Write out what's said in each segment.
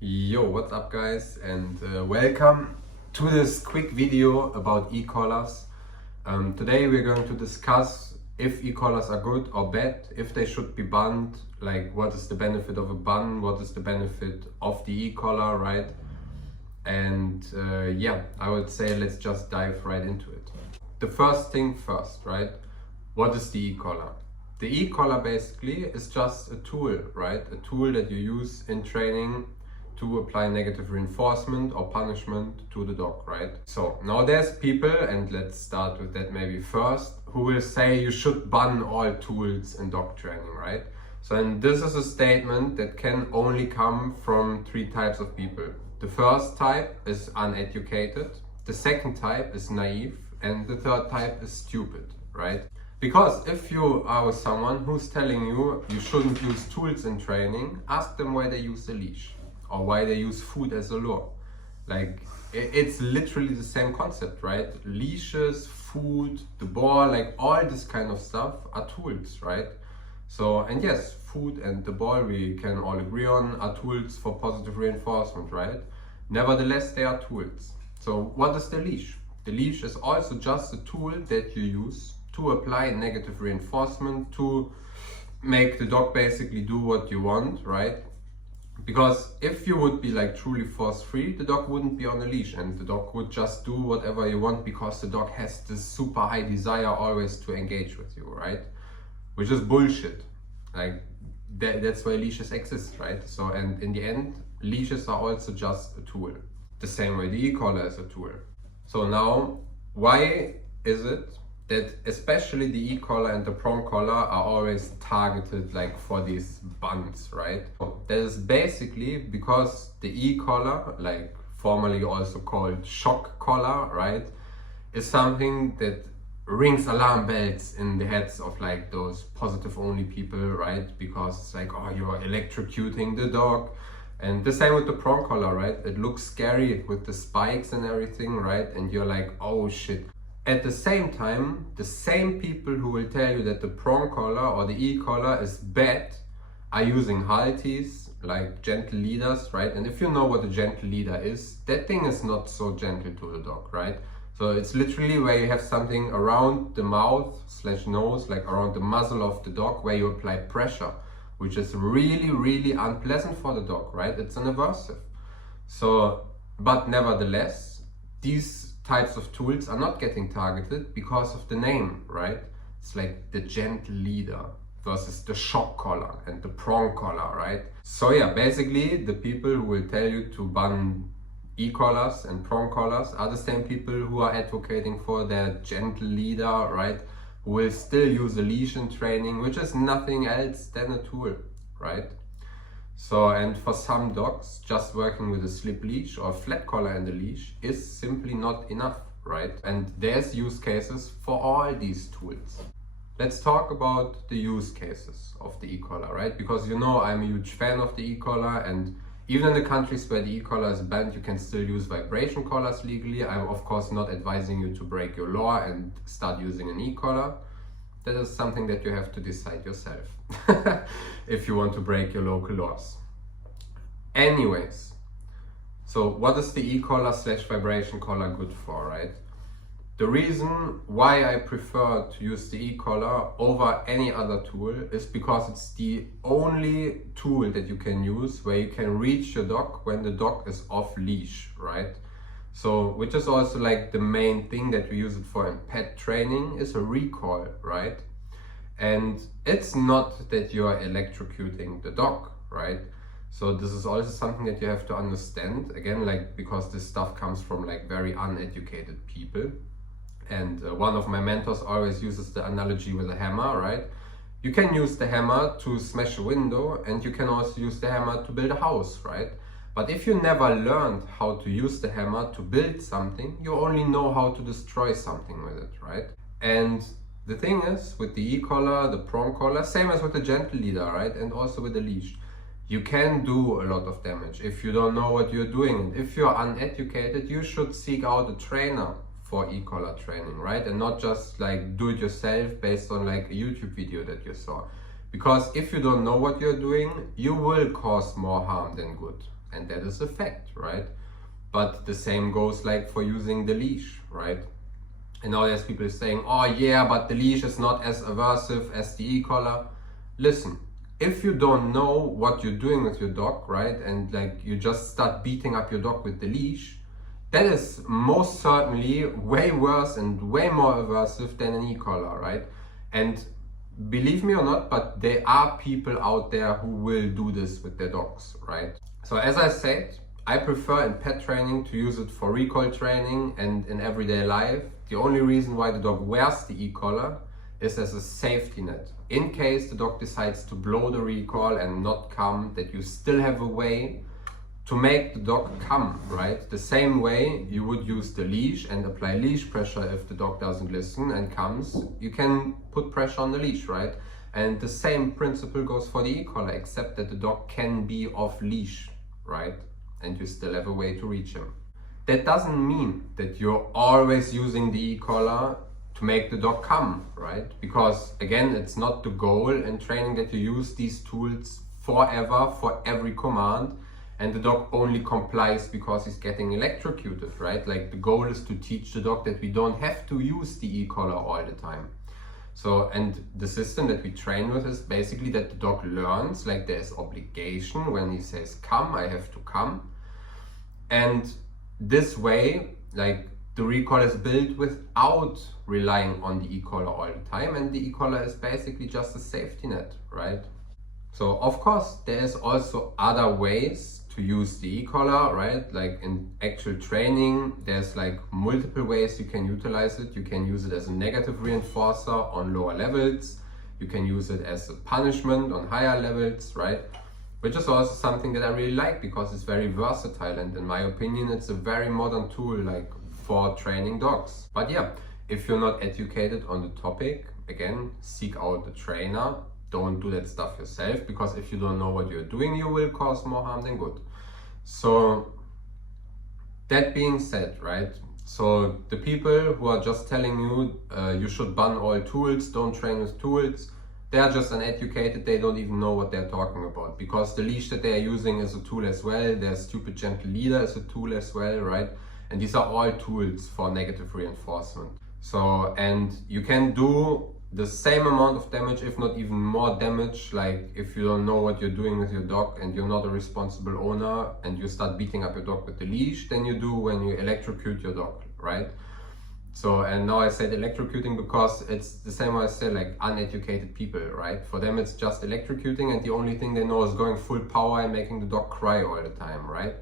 Yo, what's up guys, and welcome to this quick video about e-collars. Today we're going to discuss if e-collars are good or bad, if they should be banned, like what is the benefit of a ban, what is the benefit of the e-collar, right? And yeah, I would say let's just dive right into it. The first thing first, right? What is the e-collar? The e-collar basically is just a tool, right? A tool that you use in training to apply negative reinforcement or punishment to the dog, right? So now there's people, and let's start with that maybe first, who will say you should ban all tools in dog training, right? So, and this is a statement that can only come from three types of people. The first type is uneducated, the second type is naive, and the third type is stupid, right? Because if you are with someone who's telling you you shouldn't use tools in training, ask them why they use a leash or why they use food as a lure. Like, it's literally the same concept, right? Leashes, food, the ball, like all this kind of stuff are tools, right? So, and yes, food and the ball, we can all agree on, are tools for positive reinforcement, right? Nevertheless, they are tools. So what is the leash? The leash is also just a tool that you use to apply negative reinforcement, to make the dog basically do what you want, right? Because if you would be like truly force-free, the dog wouldn't be on a leash and the dog would just do whatever you want, because the dog has this super high desire always to engage with you, right? Which is bullshit. Like, that's why leashes exist, right? So, and in the end, leashes are also just a tool. The same way the e-collar is a tool. So now, why is it that especially the e-collar and the prong collar are always targeted like for these bans, right? That is basically because the e-collar, like formerly also called shock collar, right, is something that rings alarm bells in the heads of like those positive only people, right? Because it's like, oh, you're electrocuting the dog. And the same with the prong collar, right? It looks scary with the spikes and everything, right? And you're like, oh shit. At the same time, the same people who will tell you that the prong collar or the e-collar is bad are using halties, like gentle leaders, right? And if you know what a gentle leader is, that thing is not so gentle to the dog, right? So it's literally where you have something around the mouth / nose, like around the muzzle of the dog, where you apply pressure, which is really, really unpleasant for the dog, right? It's an aversive. So, but nevertheless, these types of tools are not getting targeted because of the name, right? It's like the gentle leader versus the shock collar and the prong collar, right? So yeah, basically the people who will tell you to ban e-collars and prong collars are the same people who are advocating for their gentle leader, right? Who will still use a leash in training, which is nothing else than a tool, right? So, and for some dogs, just working with a slip leash or a flat collar and a leash is simply not enough, right? And there's use cases for all these tools. Let's talk about the use cases of the e-collar, right? Because you know I'm a huge fan of the e-collar, and even in the countries where the e-collar is banned, you can still use vibration collars legally. I'm of course not advising you to break your law and start using an e-collar. That is something that you have to decide yourself if you want to break your local laws. Anyways, so what is the e-collar / vibration collar good for, right? The reason why I prefer to use the e-collar over any other tool is because it's the only tool that you can use where you can reach your dog when the dog is off leash, right? So, which is also like the main thing that we use it for in pet training, is a recall, right? And it's not that you are electrocuting the dog, right? So this is also something that you have to understand, again, like, because this stuff comes from like very uneducated people. And one of my mentors always uses the analogy with a hammer, right? You can use the hammer to smash a window, and you can also use the hammer to build a house, right? But if you never learned how to use the hammer to build something, you only know how to destroy something with it, right? And the thing is, with the e-collar, the prong collar, same as with the gentle leader, right? And also with the leash, you can do a lot of damage if you don't know what you're doing. And if you're uneducated, you should seek out a trainer for e-collar training, right? And not just like do it yourself based on like a YouTube video that you saw. Because if you don't know what you're doing, you will cause more harm than good. and that is a fact, right? But the same goes like for using the leash, right? And now there's people saying, oh yeah, but the leash is not as aversive as the e-collar. Listen, if you don't know what you're doing with your dog, right, and like you just start beating up your dog with the leash, that is most certainly way worse and way more aversive than an e-collar, right? And believe me or not, but there are people out there who will do this with their dogs, right? So as I said, I prefer in pet training to use it for recall training and in everyday life. The only reason why the dog wears the e-collar is as a safety net. In case the dog decides to blow the recall and not come, that you still have a way to make the dog come, right? The same way you would use the leash and apply leash pressure if the dog doesn't listen and comes, you can put pressure on the leash, right? And the same principle goes for the e-collar, except that the dog can be off leash, right? And you still have a way to reach him. That doesn't mean that you're always using the e-collar to make the dog come, right? Because again, it's not the goal in training that you use these tools forever for every command and the dog only complies because he's getting electrocuted, right? Like the goal is to teach the dog that we don't have to use the e-collar all the time. So, and the system that we train with is basically that the dog learns, like there's obligation. When he says come, I have to come. And this way, like the recall is built without relying on the e-collar all the time. And the e-collar is basically just a safety net, right? So of course, there's also other ways to use the e-collar, right? Like in actual training, there's like multiple ways you can utilize it. You can use it as a negative reinforcer on lower levels. You can use it as a punishment on higher levels, right? Which is also something that I really like because it's very versatile and in my opinion, it's a very modern tool like for training dogs. But yeah, if you're not educated on the topic, again, seek out the trainer. Don't do that stuff yourself, because if you don't know what you're doing, you will cause more harm than good. So that being said, right? So the people who are just telling you you should ban all tools, don't train with tools, they are just uneducated. They don't even know what they're talking about, because the leash that they are using is a tool as well. Their stupid gentle leader is a tool as well, right? And these are all tools for negative reinforcement. So, and you can do the same amount of damage, if not even more damage, like if you don't know what you're doing with your dog and you're not a responsible owner and you start beating up your dog with the leash, than you do when you electrocute your dog, right? So, and now I said electrocuting because it's the same way I said, like uneducated people, right? For them it's just electrocuting and the only thing they know is going full power and making the dog cry all the time, right?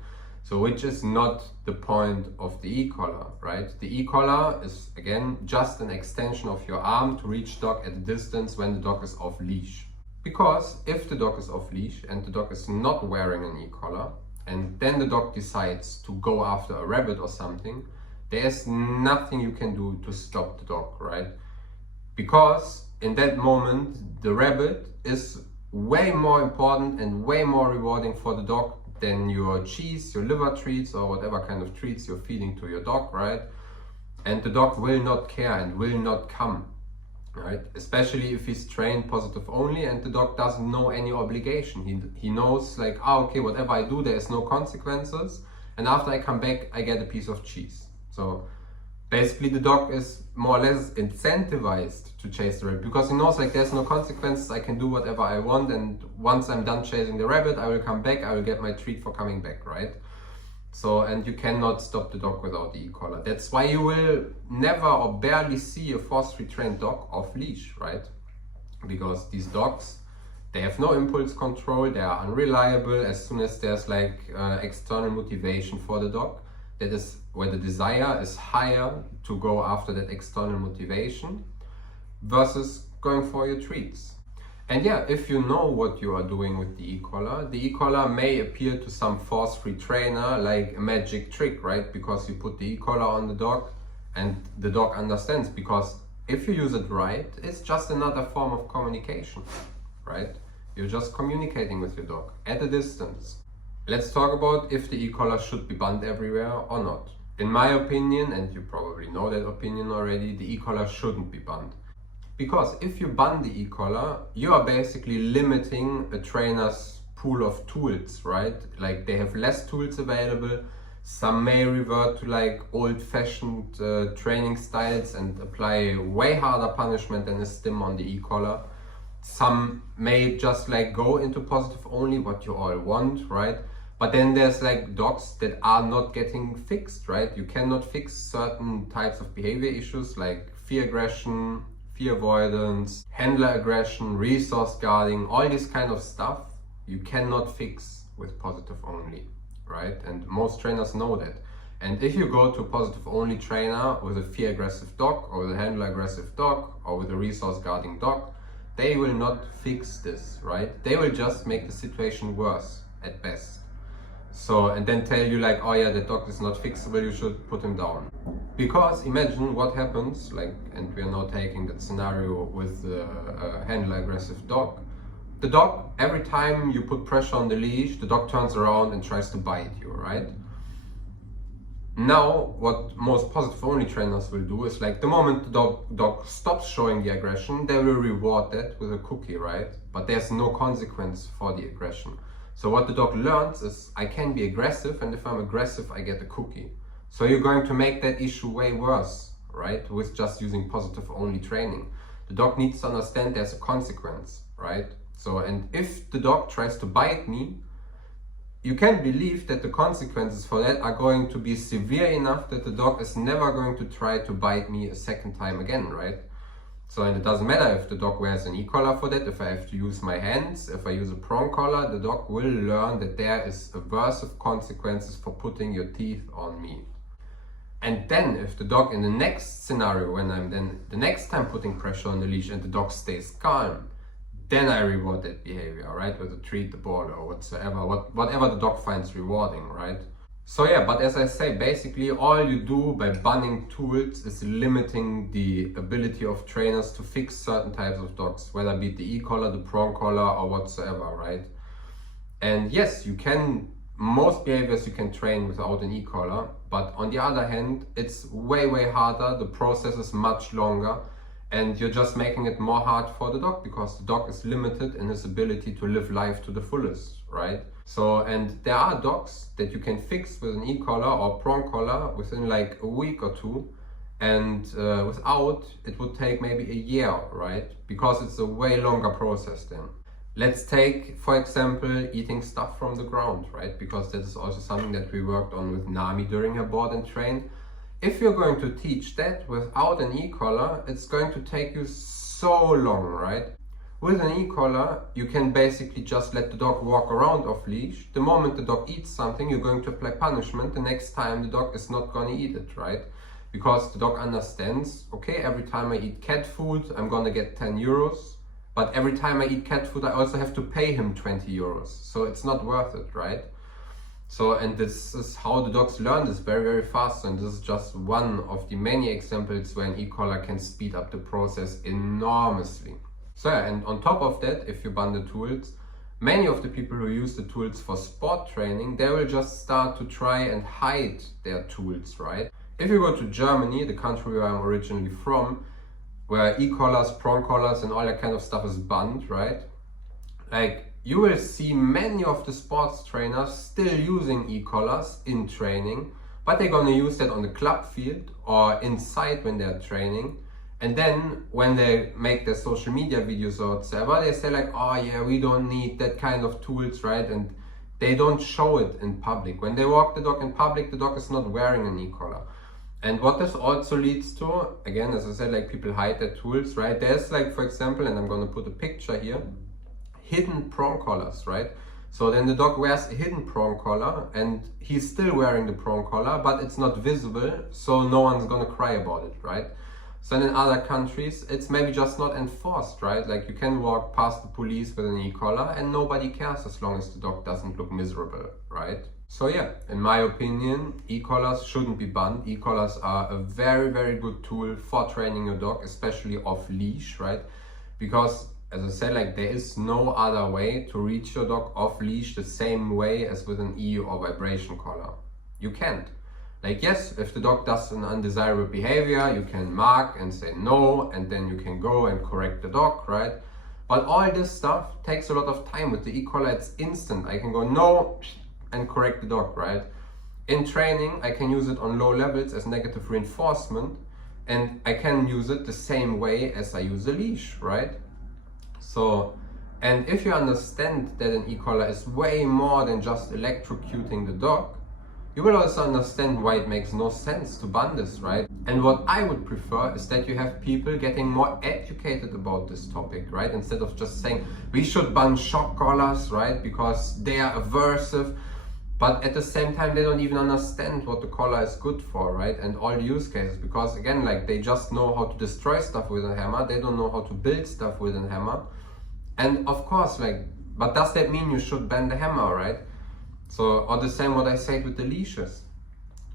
So which is not the point of the e-collar, right? The e-collar is, again, just an extension of your arm to reach dog at a distance when the dog is off leash. Because if the dog is off leash and the dog is not wearing an e-collar, and then the dog decides to go after a rabbit or something, there's nothing you can do to stop the dog, right? Because in that moment, the rabbit is way more important and way more rewarding for the dog than your cheese, your liver treats, or whatever kind of treats you're feeding to your dog, right? And the dog will not care and will not come, right? Especially if he's trained positive only and the dog doesn't know any obligation. He knows like, oh, okay, whatever I do, there's no consequences. And after I come back, I get a piece of cheese. So basically the dog is more or less incentivized to chase the rabbit because he knows like there's no consequences, I can do whatever I want, and once I'm done chasing the rabbit, I will come back, I will get my treat for coming back, right? So, and you cannot stop the dog without the e-collar. That's why you will never or barely see a force-free trained dog off leash, right? Because these dogs, they have no impulse control, they are unreliable. As soon as there's like external motivation for the dog, that is where the desire is higher to go after that external motivation versus going for your treats. And yeah, if you know what you are doing with the e-collar may appear to some force-free trainer like a magic trick, right? Because you put the e-collar on the dog and the dog understands, because if you use it right, it's just another form of communication, right? You're just communicating with your dog at a distance. Let's talk about if the e-collar should be banned everywhere or not. In my opinion, and you probably know that opinion already, the e-collar shouldn't be banned. Because if you ban the e-collar, you are basically limiting a trainer's pool of tools, right? Like they have less tools available. Some may revert to like old-fashioned training styles and apply way harder punishment than a stim on the e-collar. Some may just like go into positive only, what you all want, right? But then there's like dogs that are not getting fixed, right? You cannot fix certain types of behavior issues like fear aggression, fear avoidance, handler aggression, resource guarding, all this kind of stuff you cannot fix with positive only, right? And most trainers know that. And if you go to a positive only trainer with a fear aggressive dog or with a handler aggressive dog or with a resource guarding dog, they will not fix this, right? They will just make the situation worse at best. So, and then tell you like, oh yeah, the dog is not fixable, you should put him down. Because imagine what happens, like, and we are now taking that scenario with a handler aggressive dog. The dog, every time you put pressure on the leash, the dog turns around and tries to bite you, right? Now, what most positive only trainers will do is like the moment the dog stops showing the aggression, they will reward that with a cookie, right? But there's no consequence for the aggression. So what the dog learns is I can be aggressive, and if I'm aggressive, I get a cookie. So you're going to make that issue way worse, right? With just using positive only training. The dog needs to understand there's a consequence, right? So, and if the dog tries to bite me, you can believe that the consequences for that are going to be severe enough that the dog is never going to try to bite me a second time again, right? So, and it doesn't matter if the dog wears an e-collar for that, if I have to use my hands, if I use a prong collar, the dog will learn that there is aversive consequences for putting your teeth on me. And then if the dog in the next scenario, when I'm then the next time putting pressure on the leash and the dog stays calm, then I reward that behavior, right? With a treat, the ball or whatsoever, whatever the dog finds rewarding, right? So yeah, but as I say, basically all you do by banning tools is limiting the ability of trainers to fix certain types of dogs, whether it be the e-collar, the prong collar or whatsoever, right? And yes, you can, most behaviors you can train without an e-collar, but on the other hand, it's way harder, the process is much longer, and you're just making it more hard for the dog because the dog is limited in his ability to live life to the fullest, right? So, and there are dogs that you can fix with an e-collar or prong collar within like a week or two, and without, it would take maybe a year, right? Because it's a way longer process then. Let's take, for example, eating stuff from the ground, right? Because that is also something that we worked on with Nami during her board and train. If you're going to teach that without an e-collar, it's going to take you so long, right? With an e-collar, you can basically just let the dog walk around off leash. The moment the dog eats something, you're going to apply punishment. The next time the dog is not going to eat it, right? Because the dog understands, okay, every time I eat cat food, I'm going to get 10 euros. But every time I eat cat food, I also have to pay him 20 euros. So it's not worth it, right? So, and this is how the dogs learn this very fast, and this is just one of the many examples where an e-collar can speed up the process enormously. So yeah, and on top of that, if you ban the tools, many of the people who use the tools for sport training, they will just start to try and hide their tools, right? If you go to Germany, the country where I'm originally from, where e-collars, prong collars and all that kind of stuff is banned, right? Like, you will see many of the sports trainers still using e-collars in training, but they're gonna use that on the club field or inside when they're training. And then when they make their social media videos or whatever, they say like, oh yeah, we don't need that kind of tools, right? And they don't show it in public. When they walk the dog in public, the dog is not wearing an e-collar. And what this also leads to, again, as I said, like people hide their tools, right? There's like, for example, and I'm gonna put a picture here, hidden prong collars, right? So then the dog wears a hidden prong collar and he's still wearing the prong collar, but it's not visible, so no one's gonna cry about it, right? So in other countries, it's maybe just not enforced, right? Like you can walk past the police with an e-collar and nobody cares as long as the dog doesn't look miserable, right? So yeah, in my opinion, e-collars shouldn't be banned. E-collars are a very good tool for training your dog, especially off leash, right? Because as I said, like there is no other way to reach your dog off leash the same way as with an E or vibration collar. You can't. Like yes, if the dog does an undesirable behavior, you can mark and say no, and then you can go and correct the dog, right? But all this stuff takes a lot of time. With the e-collar, it's instant. I can go no and correct the dog, right? In training, I can use it on low levels as negative reinforcement, and I can use it the same way as I use a leash, right? So, and if you understand that an e-collar is way more than just electrocuting the dog, you will also understand why it makes no sense to ban this, right? And what I would prefer is that you have people getting more educated about this topic, right? Instead of just saying, we should ban shock collars, right? Because they are aversive, but at the same time, they don't even understand what the collar is good for, right? And all the use cases, because again, like they just know how to destroy stuff with a hammer. They don't know how to build stuff with a hammer. And of course, like, but does that mean you should ban the hammer, right? So, or the same what I said with the leashes.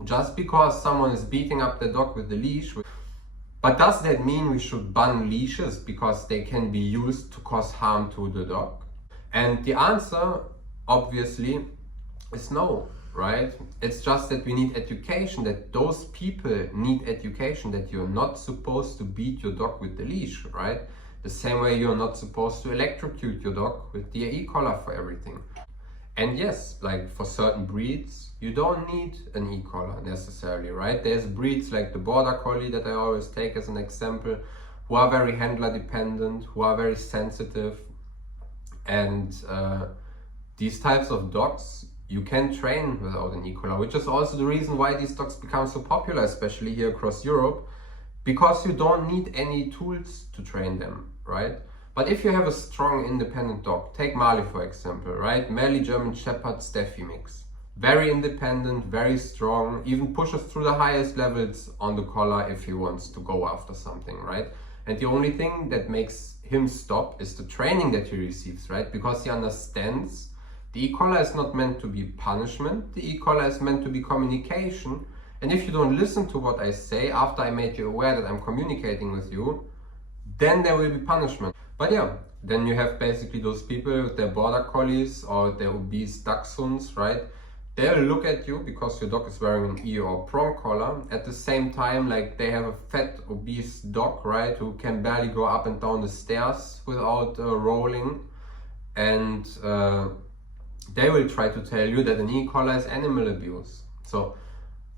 Just because someone is beating up the dog with the leash, but does that mean we should ban leashes because they can be used to cause harm to the dog? And the answer, obviously, is no, right? It's just that we need education, that those people need education, that you're not supposed to beat your dog with the leash, right? The same way you're not supposed to electrocute your dog with the e-collar for everything. And yes, like for certain breeds, you don't need an e-collar necessarily, right? There's breeds like the Border Collie that I always take as an example, who are very handler dependent, who are very sensitive. And these types of dogs, you can train without an e-collar, which is also the reason why these dogs become so popular, especially here across Europe, because you don't need any tools to train them, right? But if you have a strong independent dog, take Marley for example, right? Male German Shepherd Staffy mix. Very independent, very strong, even pushes through the highest levels on the collar if he wants to go after something, right? And the only thing that makes him stop is the training that he receives, right? Because he understands the e-collar is not meant to be punishment, the e-collar is meant to be communication. And if you don't listen to what I say after I made you aware that I'm communicating with you, then there will be punishment. But yeah, then you have basically those people with their Border Collies or their obese Dachshunds, right? They'll look at you because your dog is wearing an ear or prong collar. At the same time, like they have a fat, obese dog, right? Who can barely go up and down the stairs without rolling. And they will try to tell you that an e-collar is animal abuse. So,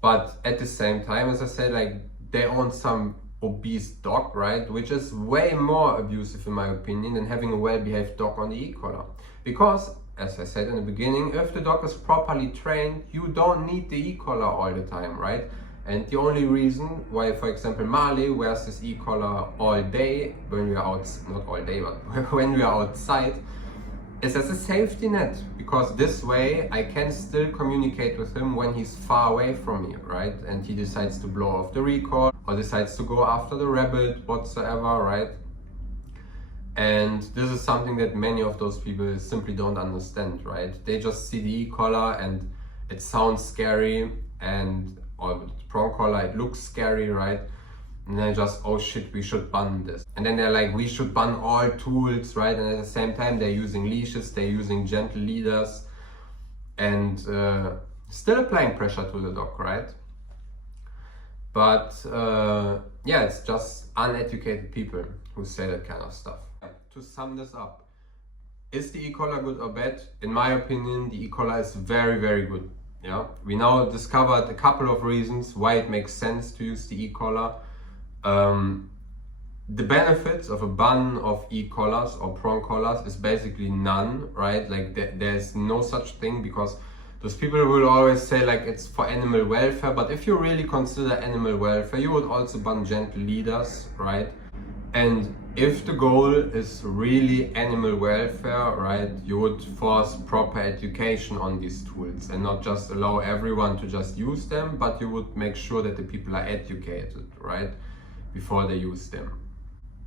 but at the same time, as I said, like they own some obese dog, right? Which is way more abusive in my opinion than having a well-behaved dog on the e-collar. Because, as I said in the beginning, if the dog is properly trained, you don't need the e-collar all the time, right? And the only reason why, for example, Marley wears this e-collar all day when we are out, not all day, but when we are outside, is as a safety net, because this way I can still communicate with him when he's far away from me, right? And he decides to blow off the recall or decides to go after the rabbit whatsoever, right? And this is something that many of those people simply don't understand, right? They just see the e-collar and it sounds scary, and or the prong collar, it looks scary, right? And then just, oh shit, we should ban this. And then they're like, we should ban all tools, right? And at the same time, they're using leashes, they're using gentle leaders, and still applying pressure to the dog, right? But yeah, it's just uneducated people who say that kind of stuff. To sum this up, is the e-collar good or bad? In my opinion, the e-collar is very, very good. Yeah, we now discovered a couple of reasons why it makes sense to use the e-collar. The benefits of a ban of e-collars or prong collars is basically none, right? Like there's no such thing, because those people will always say like it's for animal welfare, but if you really consider animal welfare, you would also ban gentle leaders, right? And if the goal is really animal welfare, right, you would force proper education on these tools and not just allow everyone to just use them, but you would make sure that the people are educated, right, before they use them.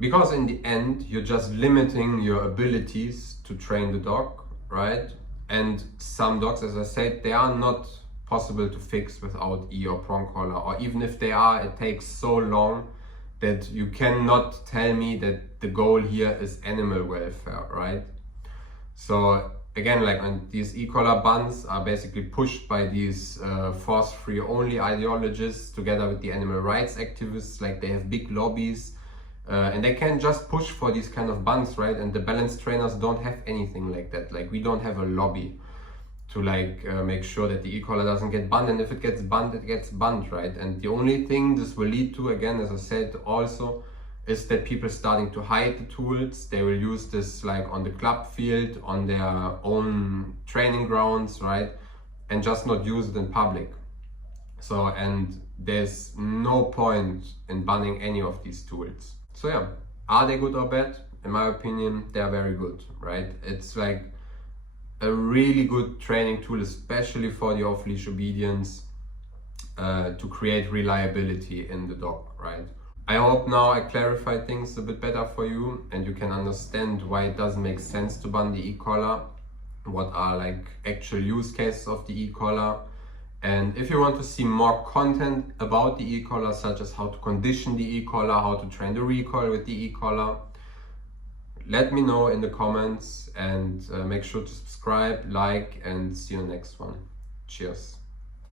Because in the end, you're just limiting your abilities to train the dog, right? And some dogs, as I said, they are not possible to fix without e or prong collar, or even if they are, it takes so long that you cannot tell me that the goal here is animal welfare, right? So again, like these e-collar bans are basically pushed by these force-free only ideologists together with the animal rights activists. Like they have big lobbies and they can just push for these kind of bunds, right? And the balance trainers don't have anything like that. Like, we don't have a lobby to make sure that the e-collar doesn't get banned, and if it gets banned, it gets banned, right? And the only thing this will lead to, again, as I said also, is that people starting to hide the tools. They will use this like on the club field, on their own training grounds, right? And just not use it in public. So, and there's no point in banning any of these tools. So yeah, are they good or bad? In my opinion, they are very good, right? It's like a really good training tool, especially for the off-leash obedience, to create reliability in the dog, right? I hope now I clarified things a bit better for you, and you can understand why it doesn't make sense to ban the e-collar, what are like actual use cases of the e-collar. And if you want to see more content about the e-collar, such as how to condition the e-collar, how to train the recoil with the e-collar, let me know in the comments, and make sure to subscribe, like, and see you in the next one. Cheers.